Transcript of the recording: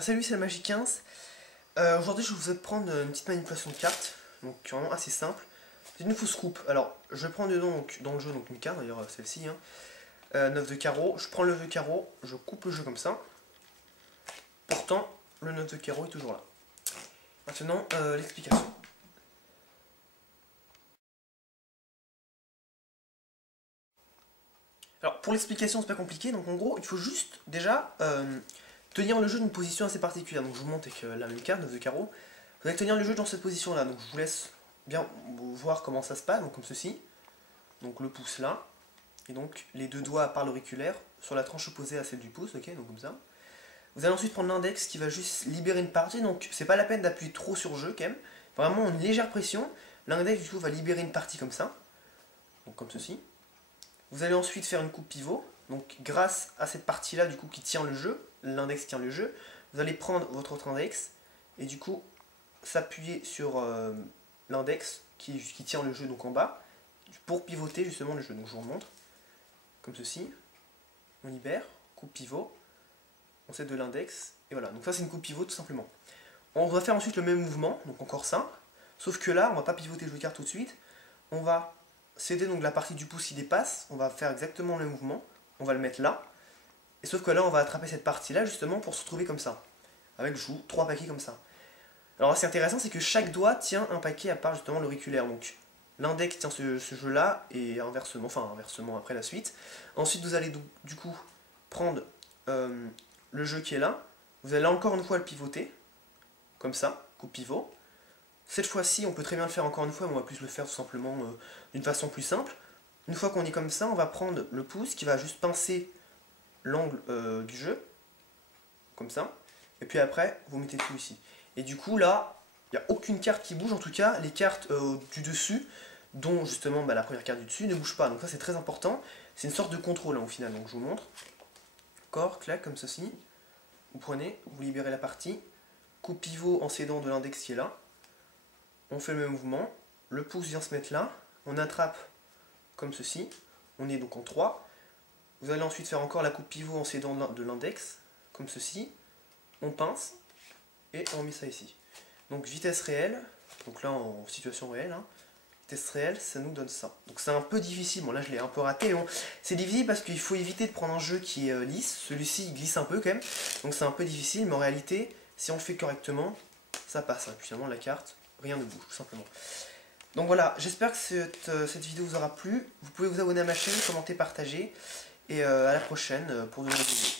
Salut, c'est le Magi15. Aujourd'hui, je vous vais prendre une petite manipulation de cartes, donc vraiment assez simple. C'est une fausse coupe. Alors, je prends dedans donc, dans le jeu donc une carte, d'ailleurs celle-ci, hein. 9 de carreau. Je prends le 9 de carreau, je coupe le jeu comme ça. Pourtant, le 9 de carreau est toujours là. Maintenant, l'explication. Alors, pour l'explication, c'est pas compliqué. Donc, en gros, il faut juste déjà tenir le jeu d'une position assez particulière. Donc, je vous montre avec la même carte, 9 de carreau. Vous allez tenir le jeu dans cette position-là. Donc, je vous laisse bien voir comment ça se passe. Donc, comme ceci. Donc, le pouce là. Et donc, les deux doigts par l'auriculaire sur la tranche opposée à celle du pouce. Ok, donc comme ça. Vous allez ensuite prendre l'index qui va juste libérer une partie. Donc, c'est pas la peine d'appuyer trop sur jeu quand même. Vraiment une légère pression. L'index du coup va libérer une partie comme ça. Donc, comme ceci. Vous allez ensuite faire une coupe pivot. Donc grâce à cette partie là du coup qui tient le jeu, l'index tient le jeu, vous allez prendre votre autre index et du coup s'appuyer sur l'index qui tient le jeu donc en bas pour pivoter justement le jeu. Donc je vous remontre comme ceci, on libère, coupe pivot, on s'aide de l'index et voilà. Donc ça c'est une coupe pivot tout simplement. On va faire ensuite le même mouvement, donc encore simple, sauf que là on va pas pivoter le jeu de carte tout de suite, on va céder donc la partie du pouce qui dépasse, on va faire exactement le mouvement, on va le mettre là, et sauf que là on va attraper cette partie là justement pour se retrouver comme ça, avec je joue 3 paquets comme ça. Alors là, ce qui est intéressant c'est que chaque doigt tient un paquet à part justement l'auriculaire, donc l'index tient ce jeu là, et inversement, enfin inversement après la suite. Ensuite vous allez du coup prendre le jeu qui est là, vous allez encore une fois le pivoter, comme ça, coupe pivot. Cette fois-ci, on peut très bien le faire encore une fois, mais on va plus le faire tout simplement d'une façon plus simple. Une fois qu'on est comme ça, on va prendre le pouce qui va juste pincer l'angle du jeu, comme ça. Et puis après, vous mettez tout ici. Et du coup, là, il n'y a aucune carte qui bouge. En tout cas, les cartes du dessus, dont justement la première carte du dessus, ne bouge pas. Donc ça, c'est très important. C'est une sorte de contrôle hein, au final. Donc je vous montre. D'accord, clac, comme ceci. Vous prenez, vous libérez la partie. Coupe pivot en s'aidant de l'index qui est là. On fait le même mouvement, le pouce vient se mettre là, on attrape comme ceci, on est donc en 3. Vous allez ensuite faire encore la coupe pivot en s'aidant de l'index, comme ceci, on pince, et on met ça ici. Donc vitesse réelle, donc là en situation réelle, hein, vitesse réelle, ça nous donne ça. Donc c'est un peu difficile, bon là je l'ai un peu raté, mais bon, c'est difficile parce qu'il faut éviter de prendre un jeu qui est lisse, celui-ci il glisse un peu quand même, donc c'est un peu difficile, mais en réalité, si on le fait correctement, ça passe, hein. Puis finalement la carte, rien ne bouge, tout simplement. Donc voilà, j'espère que cette vidéo vous aura plu. Vous pouvez vous abonner à ma chaîne, commenter, partager. Et à la prochaine pour de nouvelles vidéos.